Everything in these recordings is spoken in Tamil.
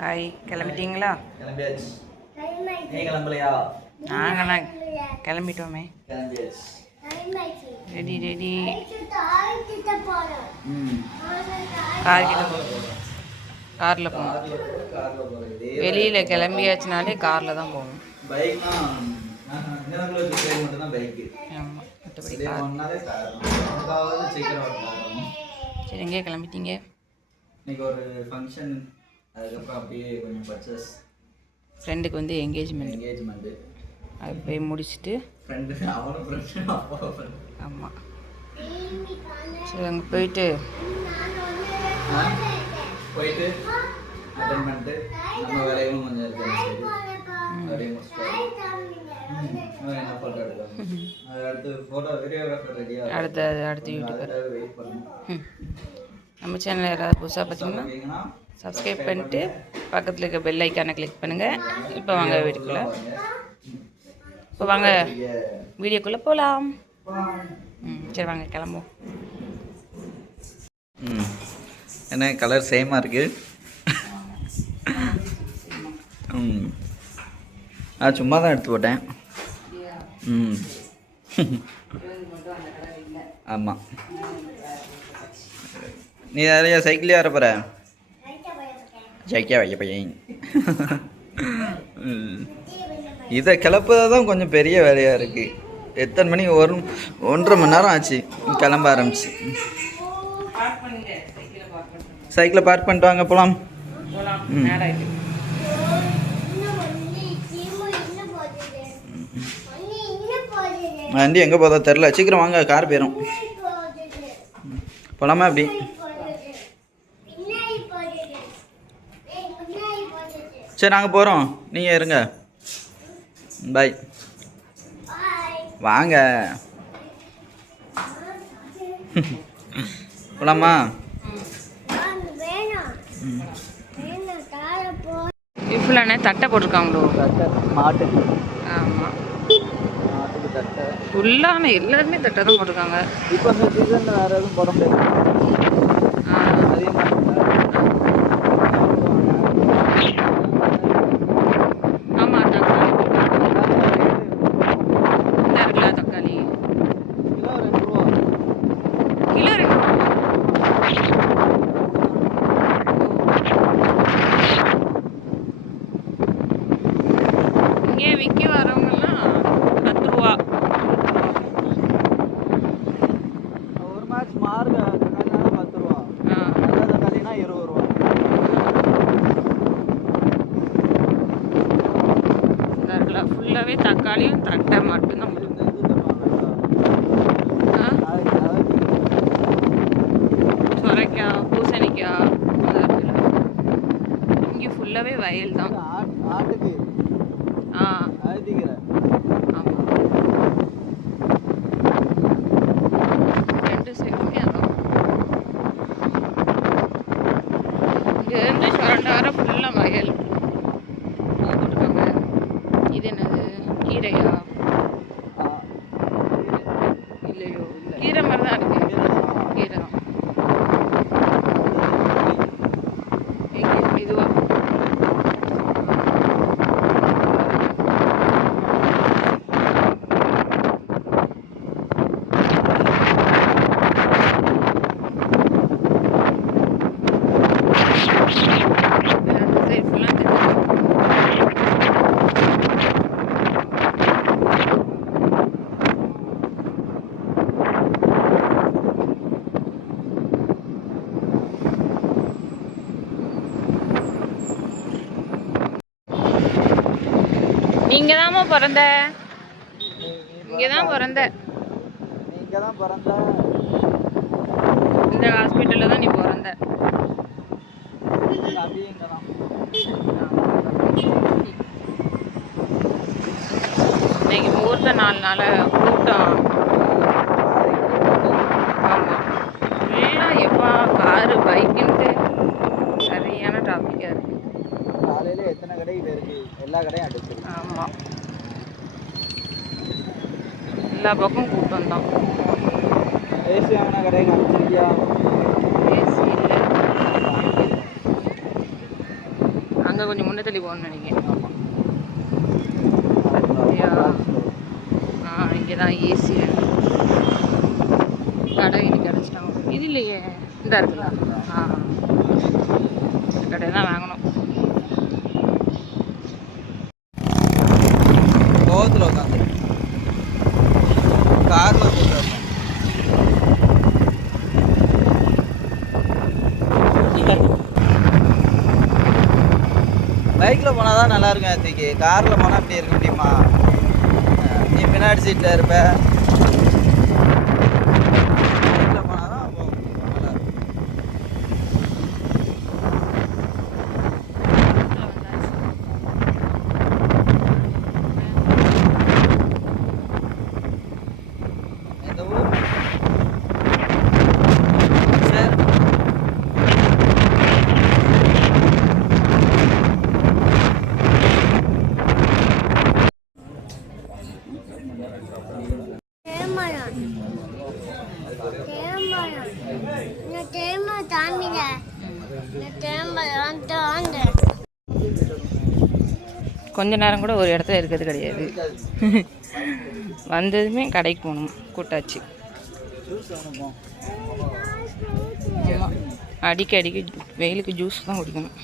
ஹாய், கிளம்பிட்டீங்களா? கிளம்பியாச்சு. நீ கிளம்பலையா? நாங்களாம் கிளம்பிட்டோமே. கிளம்பியாச்சு. Ready ready. காரில் போகணும். வெளியில் கிளம்பியாச்சுனாலே காரில் தான் போகணும். ஆமாம், மற்றபடி சரி. எங்கேயே கிளம்பிட்டீங்க? இன்னைக்கு ஒரு ஃபங்க்ஷன், அதுக்கப்புறம் அப்படியே கொஞ்சம் பர்ச்சேஸ். ஃப்ரெண்டுக்கு வந்து என்கேஜ்மெண்ட்டு அது போய் முடிச்சுட்டு ஃப்ரெண்டு அவனும் ஃப்ரெண்டு அப்பா ஃப்ரெண்டு. ஆமாம், சரி. அங்கே போயிட்டு அட்டன் பண்ணிட்டு நம்ம வேலையும் கொஞ்சம் இருக்குது. அப்படியே முடிச்சுட்டு என்ன ஃபோட்டோ எடுக்கலாம். அடுத்து ஃபோட்டோ வீடியோகிராஃபர் ரெடியாக அடுத்து யூடியூபர் வெயிட் பண்ணணும். நம்ம சேனலில் யாராவது புதுசாக பார்த்தீங்கன்னா சப்ஸ்கிரைப் பண்ணிட்டு பக்கத்தில் இருக்க பெல் ஐக்கானை கிளிக் பண்ணுங்கள். இப்போ வாங்க வீட்டுக்குள்ளே. இப்போ வாங்க வீடியோக்குள்ளே போகலாம். சரி, வாங்க கிளம்புவோம். என்ன கலர் சேமாக இருக்குது? சும்மா தான் எடுத்து போட்டேன். ஆமாம். நீ நிறையா சைக்கிளே வர போகிற? சைக்கிளா வைக்க பையன். இதை கிளப்புறது தான் கொஞ்சம் பெரிய வேலையாக இருக்குது. எத்தனை மணி? 1.5 மணி நேரம் ஆச்சு கிளம்ப ஆரம்பிச்சு. சைக்கிளை பார்க் பண்ணிட்டு வாங்க, போகலாம். வண்டி எங்கே போதா தெரில. சீக்கிரம் வாங்க, கார் போயிடும். போகலாமா? அப்படி சரி, நாங்கள் போகிறோம். நீங்கள் இருங்க. பாய். வாங்க போகலாமா? இவ்வளோண்ணே தட்டை போட்டிருக்காங்களோ? மாட்டுக்கு. ஆமாம், மாட்டுக்கு தட்டை ஃபுல்லான எல்லாருமே தட்டை தான் போட்டிருக்காங்க. இப்போ அந்த சீசனில் வேறு எதுவும் போட முடியாது. ஆமாம், தக்காளி இருக்குல்ல, தக்காளி கிலோ 2 ரூபா. கிலோ 2 ரூபா. இங்கே விற்க வரவங்கெல்லாம் 10 ரூபா. ஒரு மேட்ச் மார்க் தக்காளினா 10 ரூபா. நல்ல தக்காளினா 20 ரூபா. ஃபுல்லாகவே தக்காளியும் தட்டை மட்டும்தான் போட்டு. சொரைக்காய், பூசணிக்காய் அதெல்லாம் இருக்குல்ல. இங்கே ஃபுல்லாகவே வயல் தான். ஆட்டுக்கு அழுத்திக்கிற. ஆமாம், 2 சைடுமே அதான். இங்கேருந்து சுரண்ட வர ஃபுல்லாக வயல் போட்டிருக்காங்க. இது என்னது? கீரையா? இல்லையோ, கீரை மாதிரி தான் இருக்கு. கீரை தான். இதுவா? இங்கே தான்மா பிறந்த? இங்கே தான் பிறந்த? இங்கே தான் பிறந்த? இந்த ஹாஸ்பிட்டலில் தான் நீ பிறந்த? அப்படியே இங்கே தான். இன்னைக்கு முகூர்த்த நாள்னால கூட்டம். ஆமாம், ஃபுல்லாக எப்பா காரு பைக்குன்ட்டு சரியான டிராஃபிக்காக இருக்குது. காலையில் எத்தனை கடைகள் இருக்குது? எல்லா கடையும் அடிச்சிருக்கு. ஆமாம், எல்லா பக்கம் கூட்டம் தான். ஏசி வாங்கின கடையை அடிச்சிருக்கியா? ஏசி இல்லை. அங்கே கொஞ்சம் முன்ன தள்ளி போகணும்னு நினைக்கிறேன். ஆமாம். இங்கே தான் ஏசி கடை இன்னைக்கு கிடச்சிட்டாங்க. இது இல்லையே, இந்த இருக்குல்ல. இந்த கடை தான் வாங்கணும். கோவத்தில் உட்காந்து காரில் உட்காந்து பைக்கில் போனால் தான் நல்லா இருக்கும். அத்திக்கு காரில் போனால் அப்படி இருக்க முடியுமா? நீ பின்னாடி சீட்டில் இருப்ப. பைக்கில் போனால் தான் நல்லா இருக்கும். எந்த ஊர்? சரி. கொஞ்ச நேரம் கூட ஒரு இடத்துல இருக்கிறது கிடையாது. வந்ததுமே கடைக்கு போகணும், கூட்டாச்சு. ஆமாம், அடிக்க வெயிலுக்கு ஜூஸ் தான் குடிக்கணும்.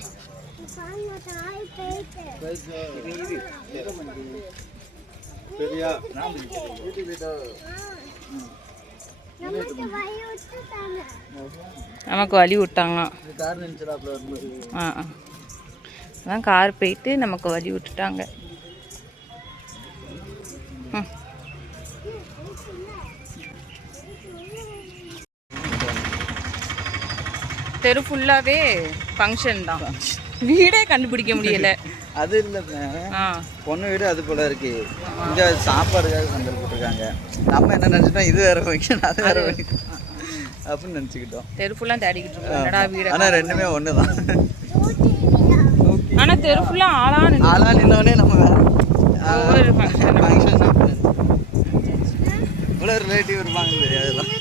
நமக்கு வழி விட்டாங்களாம். அதான் கார் போயிட்டு நமக்கு வழி விட்டுட்டாங்க. தெரு ஃபுல்லாகவே ஃபங்க்ஷன் தான், வீடே கண்டுபிடிக்க முடியல. அது இல்லைங்க, பொண்ணு வீடு அது போல இருக்கு. இங்கே சாப்பாடுக்காக சண்டல் போட்டிருக்காங்க. நம்ம என்ன நினச்சிட்டோம், இது வேற ஃபங்க்ஷன் அது வேற ஃபங்க்ஷன் அப்படின்னு நினச்சிக்கிட்டோம். தெரு ஃபுல்லாக தேடிக்கிட்டு இருக்கோம் வீடு. ஆனால் ரெண்டுமே ஒன்று தான். ஆனால் தெரு ஃபுல்லாக ஆளா நின்னோடனே நம்ம ஒவ்வொரு ஃபங்க்ஷன் இவ்வளோ ரிலேட்டிவ் இருப்பாங்கன்னு தெரியாதுலாம்.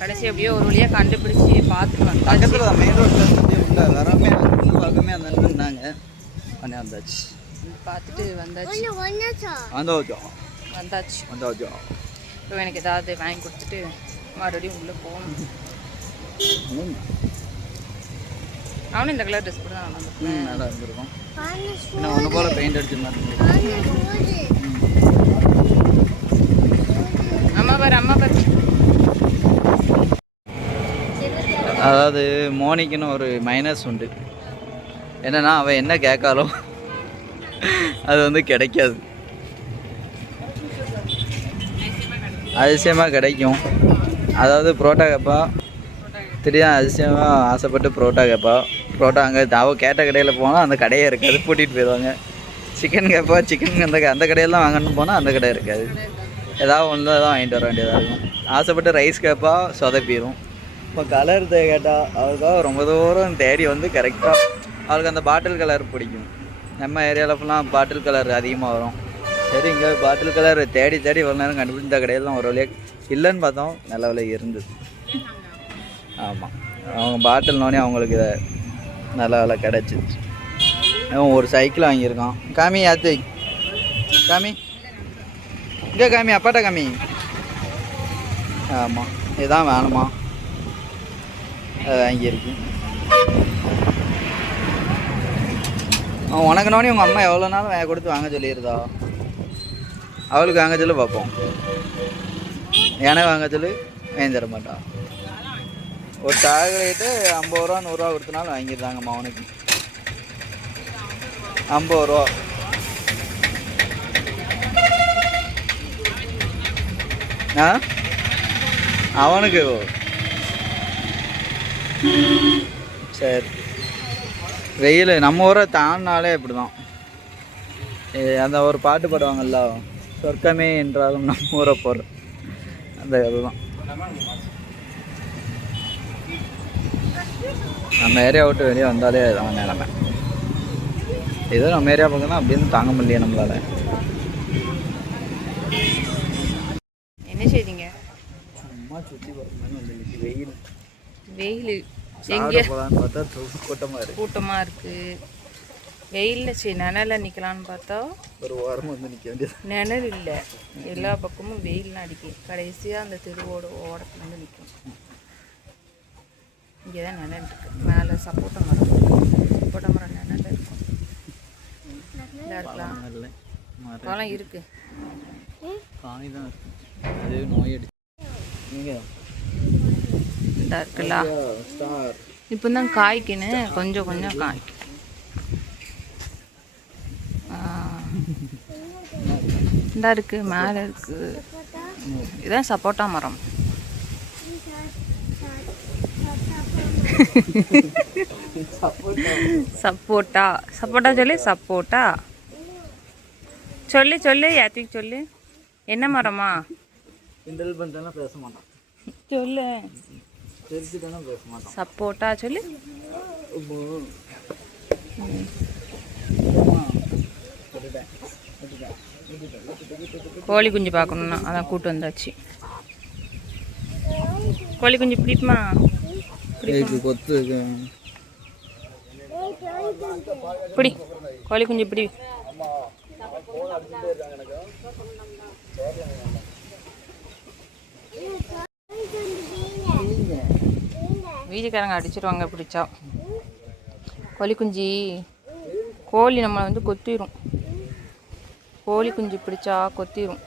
கடைசி அப்படியே ஒரு வழியாக கண்டுபிடிச்சி பார்த்துட்டு பக்கத்தில் தான் மெயின் ரோட்டில் உள்ள வரமே பக்கமே அந்த இருந்தாங்க. வந்தாச்சு, பார்த்துட்டு வந்தாச்சு. இப்போ எனக்கு ஏதாவது வாங்கி கொடுத்துட்டு மறுபடியும் உள்ளே போகணும். அவனும் இந்த கலர் ட்ரெஸ் கூட தான் நல்லா இருந்திருக்கும். இன்னும் ஒன்று போல் பெயிண்ட் அடிச்ச மாதிரி. அம்மா பாரு. அதாவது மோனிக்குன்னு ஒரு மைனஸ் உண்டு. என்னன்னா அவன் என்ன கேட்காலும் அது வந்து கிடைக்காது. அதிசயமாக கிடைக்கும். அதாவது புரோட்டா கேட்பா, திடீர்னு அதிசயமாக ஆசைப்பட்டு புரோட்டா கேட்பா. புரோட்டா அங்கே அவள் கேட்ட கடையில் போனால் அந்த கடையே இருக்காது, பூட்டிகிட்டு போயிடுவாங்க. சிக்கன் கேட்பா, சிக்கன் அந்த கடையில் தான் வாங்கணும்னு போனால் அந்த கடை இருக்காது. ஏதாவது ஒன்று தான் வாங்கிட்டு வர வேண்டியதாக இருக்கும். ஆசைப்பட்டு ரைஸ் கேட்பா, சொதப்பிடும். இப்போ கலர் கேட்டால் அவளுக்காக ரொம்ப தூரம் தேடி வந்து கரெக்டாக அவளுக்கு அந்த பாட்டில் கலர் பிடிக்கும். நம்ம ஏரியாவில் ஃபுல்லாக பாட்டில் கலர் அதிகமாக வரும். சரி, இங்கே பாட்டில் கலர் தேடி இவ்வளோ நேரம் கண்டுபிடிச்ச கடையெல்லாம் ஒரு வழியாக இல்லைன்னு பார்த்தோம், நல்ல விலை இருந்தது. ஆமாம், அவங்க பாட்டில்னோடனே அவங்களுக்கு இதை நல்ல விலை கிடச்சிச்சு. அவன் ஒரு சைக்கிள் வாங்கியிருக்கான். காமி ஆத்து காமி, இங்கே காமி, அப்பாட்ட காமி. ஆமாம், இதுதான் வேணுமா, அதை வாங்கியிருக்கு. அவன் உனக்குனோடனே உங்கள் அம்மா எவ்வளோ நாளும் கொடுத்து வாங்க சொல்லியிருந்தா. அவளுக்கு வாங்க சொல்லி பார்ப்போம், எனக்கு வாங்க சொல்லி வாங்கி தர மாட்டான். ஒரு சாக்லேட்டு 50 ரூபா 100 ரூபா கொடுத்தனாலும் வாங்கியிருந்தாங்கம்மா அவனுக்கு. 50 ரூபா. அவனுக்கு சரி. வெயில் நம்ம ஊரை தாண்டினாலே இப்படி தான். அந்த ஒரு பாட்டு பாடுவாங்கல்ல, சொர்க்கமே என்றாலும் நம்ம ஊரை போகிற அந்த இதுதான். நம்ம ஏரியா விட்டு வெளியே வந்தாலே அதுதான் நிலைமை. ஏதோ நம்ம ஏரியா பக்கம் தான் அப்படின்னு தாங்க முடியல நம்மளால. என்ன செய்தீங்க? சும்மா சுற்றி போகிறோம். வெயில் வெயில் எங்கே போகலான்னு பார்த்தா கூட்டமாக இருக்குது. வெயிலில் சரி நிழலில் நிற்கலான்னு பார்த்தா ஒரு வாரமாக வந்து நிற்க வேண்டியது. நிழல் இல்லை, எல்லா பக்கமும் வெயில்லாம் அடிக்கும். கடைசியாக அந்த தெருவோட ஓரத்தில் வந்து நிற்கும். இங்கே தான் நிழல் இருக்குது. மேலே சப்போட்டா மரம் சப்போட்டா மரம் நிழல் இருக்கும். இருக்கலாம் பழம் இருக்குது. காய் தான் இருக்குது. அது நோய் அடிச்சு இந்த இருக்குல்ல இப்போ தான் காய்க்குன்னு கொஞ்சம் கொஞ்சம் காய்க்கும். இந்த இருக்குது, மேலே இருக்குது. இதுதான் சப்போட்டா மரம். சப்போட்டா சப்போட்டா சொல்லு, சப்போட்டா சொல்லு சொல்லு, யாத்திக்கு சொல்லு. என்ன மரமா? கிண்டல் பண்ணிட்டேன்னா பேச மாட்டான். சொல்லு. தெரிஞ்சுட்டேன்னா பேச மாட்டான். சப்போட்டா சொல்லு. கோழி குஞ்சு பார்க்கணுன்னா அதான் கூட்டு வந்தாச்சு. கோழி குஞ்சு பிடிக்குமா? கொத்து பிடி, கோழி குஞ்சு பிடி. வீட்டுக்காரங்க அடிச்சிருவாங்க பிடிச்சா. கோழி குஞ்சு, கோழி நம்மளை வந்து கொத்திடும். கோழி குஞ்சு பிடிச்சா கொத்திடும்.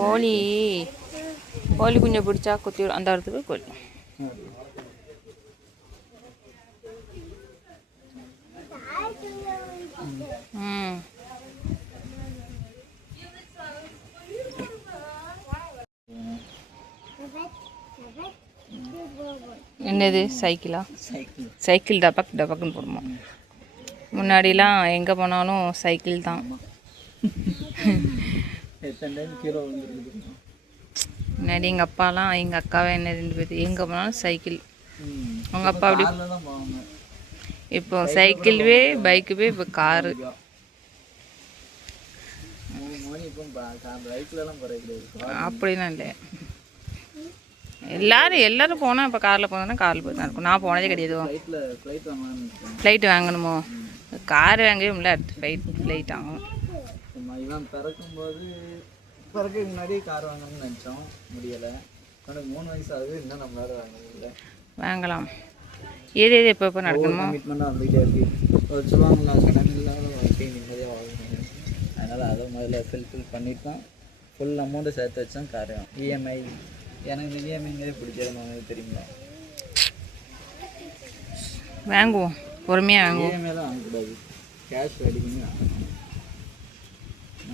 கோழி கோழி குஞ்சை பிடிச்சா கொத்திடும். அந்த இடத்துக்கு கோழி. என்னது சைக்கிளா? சைக்கிள் டபக் டபக்குன்னு போடுமா? முன்னாடிலாம் எங்கே போனாலும் சைக்கிள் தான். முன்னாடி எங்கள் அப்பாலாம் எங்கள் அக்காவை என்ன 2 பேர் எங்கே போனாலும் சைக்கிள். உங்கள் அப்பா அப்படி இப்போ சைக்கிள்வே பைக்குவே இப்போ காரு. அப்படிலாம் இல்லை. எல்லாரும் போனால் இப்போ காரில் போனோன்னா காரில் போய் தான் இருக்கும். நான் போனதே கிடையாது. ஃப்ளைட் வாங்கணுமோ? கார் வாங்கவே முடியல, அடுத்து ஃப்ளைட் வாங்கணும். இவன் பிறக்கும்போது பிறக்க முன்னாடி கார் வாங்கணும்னு நினச்சோம், முடியலை. எனக்கு 3 வயசு ஆகுது, இன்னும் நம்மளால வாங்க முடியல. வாங்கலாம். ஏது எப்போ நடக்கணுமோ கமிட்மெண்ட்டாக வந்துகிட்டே இருக்குது. சொல்லுவாங்களா, கடன் இல்லாத வாழ்க்கை நிம்மதியாக வாங்கணும். அதனால் அதை முதல்ல ஃபில் பண்ணிட்டு தான் ஃபுல் அமௌண்ட்டு சேர்த்து வச்சோம் கார். இஎம்ஐ எனக்கு இஎம்ஐங்கிறதே பிடிச்சது தெரியுங்களா? வாங்குவோம், பொறுமையாக வாங்குவோம். இஎம்ஐலாம் வாங்கக்கூடாது, கேஷ் ரெடி பண்ணி வாங்கணும்.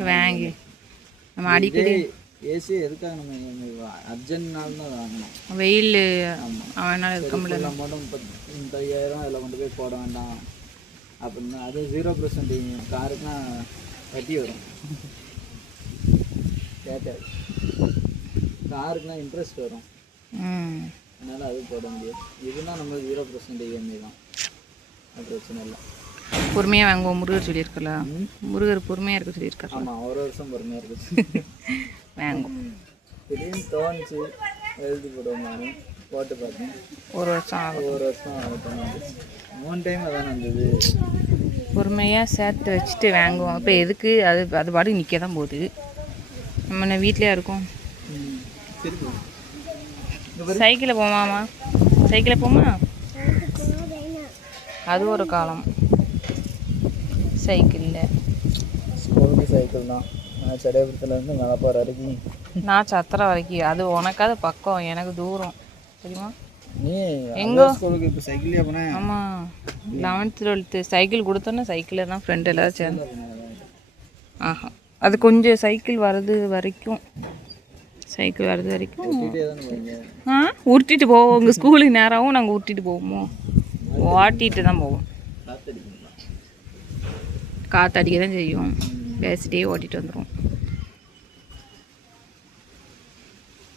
வாங்கி நம்ம அடிக்கடி ஏசி எதுக்காக நம்ம அர்ஜென்ட்னால தான் வாங்கணும். வெயில் அவனால் இருக்க முடியல. மட்டும் 35,000 அதில் கொண்டு போய் போட வேண்டாம் அப்படின்னா அது 0% காருக்குனா வட்டி வரும். கேட்டாது காருக்குனா இன்ட்ரெஸ்ட் வரும். அதனால் அது போட முடியாது. இதுனா நம்ம 0% இஎம்ஐ தான், அது பிரச்சனை இல்லை. பொறுமையாக வாங்குவோம். முருகர் சொல்லியிருக்கல, முருகர் பொறுமையாக இருக்க சொல்லியிருக்காரு. ஆமாம், ஒரு வருஷம் பொறுமையாக இருக்கு. வாங்குவோம். திடீர்னு தோணுச்சு எழுதி போடுவோம். நான் போட்டு பார்த்தேன், ஒரு வருஷம் ஆகும். 1 வருஷம் ஆகட்டும். 3 டைம் அதான் வந்தது. பொறுமையாக சேர்த்து வச்சுட்டு வாங்குவோம். இப்போ எதுக்கு அது பாட்டுக்கு நிற்க தான் போகுது. நம்ம என்ன வீட்லேயே இருக்கோம். சைக்கிளில் போமாமா? சைக்கிளில் போமா? அது ஒரு காலம். சைக்கிளில் ஸ்கூலுக்கு சைக்கிள் தான். நான் சடையபுரத்துலேருந்து மலைப்பாறை வரைக்கும், நான் சத்திரம் வரைக்கும். அது உனக்காவது பக்கம், எனக்கு தூரம் தெரியுமா? நீ எங்கே ஸ்கூலுக்கு இப்போ சைக்கிளே போனேன்? ஆமாம், 11th 12th சைக்கிள் கொடுத்தோன்னே சைக்கிளில் தான் ஃப்ரெண்ட் எல்லோரும் சேர்ந்து. ஆஹா, அது கொஞ்சம் சைக்கிள் வர்றது வரைக்கும் உருட்டிட்டு போவோம். உங்கள் ஸ்கூலுக்கு நேராகவும் நாங்கள் உருட்டிட்டு போவோமோ? ஓட்டிகிட்டு தான் போவோம். காற்றடிக்க தான் செய்யும், பேசிட்டே ஓட்டிகிட்டு வந்துடுவோம்.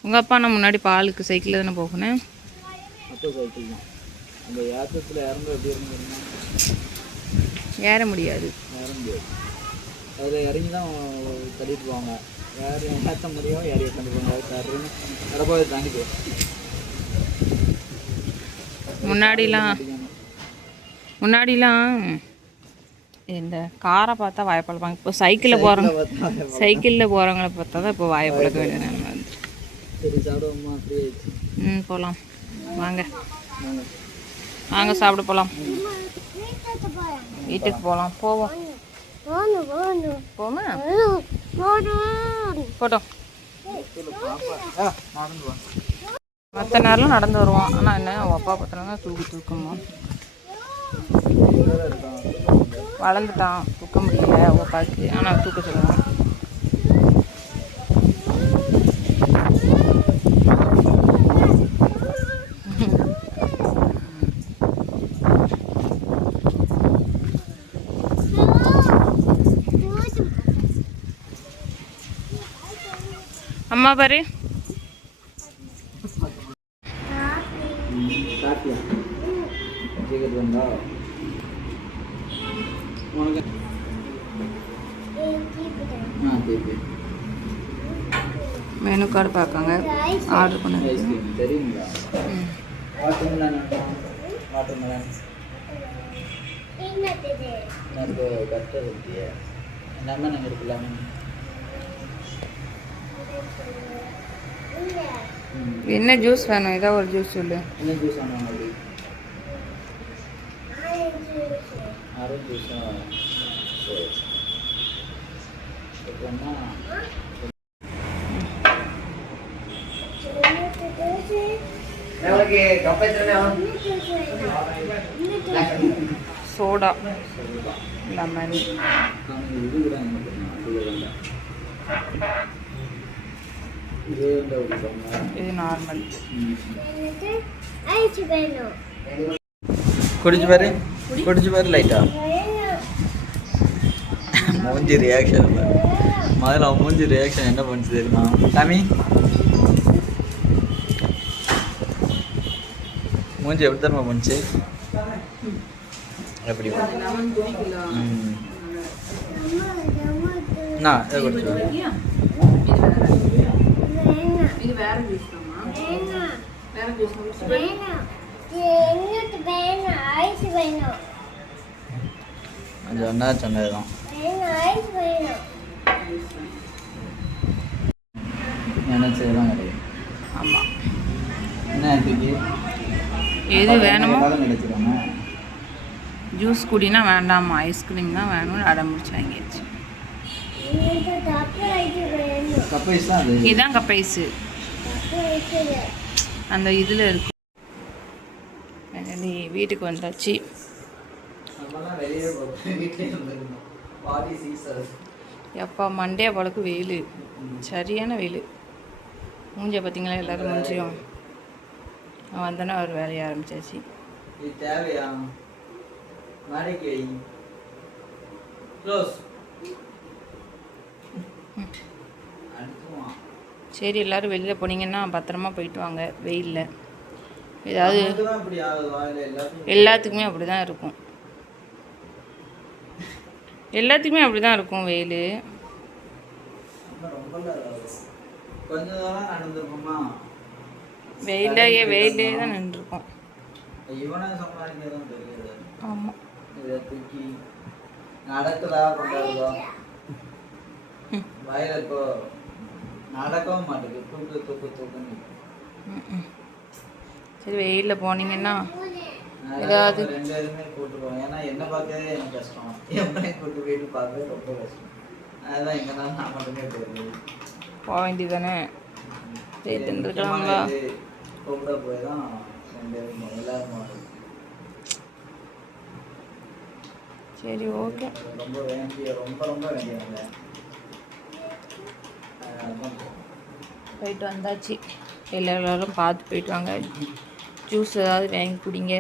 உங்கள் அப்பா நான் முன்னாடி பாலுக்கு சைக்கிளில் தானே போகணும். ஏற முடியாது, அதில் இறங்கி தான் தள்ளிட்டு போவாங்க. வேறு ஏற்ற முடியும், ஏறி உட்காந்து போவாங்க. கடை தாண்டி போய் முன்னாடிலாம் இந்த காரை பார்த்தா வாய்ப்பழப்பாங்க. இப்போ சைக்கிளில் போகிறவங்கள பார்த்தா தான் இப்போ வாய்ப்பழக்க வேண்டிய நிலைமை வந்து. போகலாம் வாங்க வாங்க சாப்பிட போகலாம். வீட்டுக்கு போகலாம். போவோம் போமா போட்டோம். மற்ற நேரம்லாம் நடந்து வருவான். ஆனால் என்ன அவன் அப்பா பார்த்தோன்னா தூக்கமா வளர்ந்துட்டான். தூக்க முடியல அவன் அப்பாவுக்கு. ஆனால் தூக்க சொல்லுவான். அம்மா பாரு மெனு கார்டு பார்க்காங்க. ஆர்டர் பண்ண தெரியுங்களா? என்ன ஜூஸ் வேணும்? ஏதாவது ஒரு ஜூஸ் சொல்லு. என்ன ஜூஸ் வேணும்? ஆரஞ்சு ஜூஸா? சரி. Soda lemon. இது நார்மல். குடிச்சு பாரு லைட்டா. மூஞ்சி ரியாக்ஷன் முதல்ல அவன் மூஞ்சி ரியாக்ஷன் என்ன பண்ணுச்சு தெரியுமா சாமி? மூஞ்சி எப்படி தரமா பண்ணுச்சு? எப்படி குடிச்சு இது வேற ஜூஸ் தாமா? வேற ஜூஸ் சொன்னதுதான். என்ன செய்யலாம் கிடையாது. ஆமாம். என்ன எது வேணுமோ நினைச்சிருவாங்க. ஜூஸ் குடினா வேண்டாமா, ஐஸ்கிரீம் தான் வேணும்னு அடம் முடிச்சு வாங்கிடுச்சு. இதுதான் கப்பைஸு. அந்த இதில் இருக்கும். வீட்டுக்கு வந்தாச்சு. எப்பா மண்டே அவளுக்கு வெயில், சரியான வெயில். மூஞ்ச பார்த்தீங்களா? எல்லோரும் மூஞ்சியும் அவன் வந்தோன்னே அவர் வேலையை ஆரம்பிச்சாச்சு. சரி, எல்லோரும் வெளியில் போனீங்கன்னா பத்திரமா போயிட்டு வாங்க. வெயிலில் ஏதாவது எல்லாத்துக்குமே அப்படி தான் இருக்கும். எல்லாத்துக்குமே அப்படி தான் இருக்கும் வெயில். வெயிலே தான் நின்றுருக்கோம். ஆமாம். நடக்கவும் மாட்டேங்குது. தூக்கு. சரி, வெயிலில் போனீங்கன்னா ஏதாவது ரெண்டு பேருமே கூட்டு போவோம். ஏன்னா என்ன பார்க்கவே எனக்கு கஷ்டம். எப்படியும் கூட்டு போயிட்டு பார்க்கவே ரொம்ப கஷ்டம். அதுதான் எங்கன்னா நான் மட்டுமே போயிருந்தேன். போக வேண்டியதானே? தின்றுக்கலாங்களா? கூப்பிட போய் தான் ரெண்டு பேரும் எல்லாரும். சரி, ஓகே. ரொம்ப வேண்டியவங்க போயிட்டு வந்தாச்சு. எல்லோரும் பார்த்து போயிட்டு வாங்க. ஜூஸ் ஏதாவது வாங்கி குடிங்க.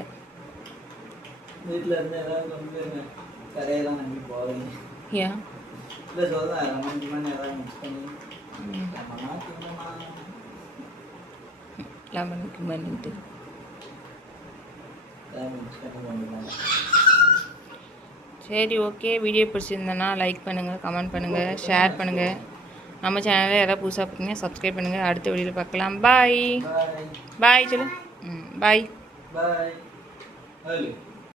வீட்டில் இருந்து ஏதாவது கொண்டு கடையை தான் நம்பி போகிறீங்க. ஏன் இல்லை சொல்கிறேன், லெமன் ஏதாவது மிக்ஸ் பண்ணி லெமனுக்கு மண்ணுட்டு மிக்ஸ் பண்ணி கொண்டு. சரி, ஓகே. வீடியோ பிடிச்சிருந்தேன்னா லைக் பண்ணுங்கள், கமெண்ட் பண்ணுங்கள், ஷேர் பண்ணுங்கள். நம்ம சேனலில் யாராவது புதுசாக பார்த்தீங்கன்னா சப்ஸ்கிரைப் பண்ணுங்கள். அடுத்த வீடியோவில் பார்க்கலாம். பாய் சொல்லு. பாய். அதில்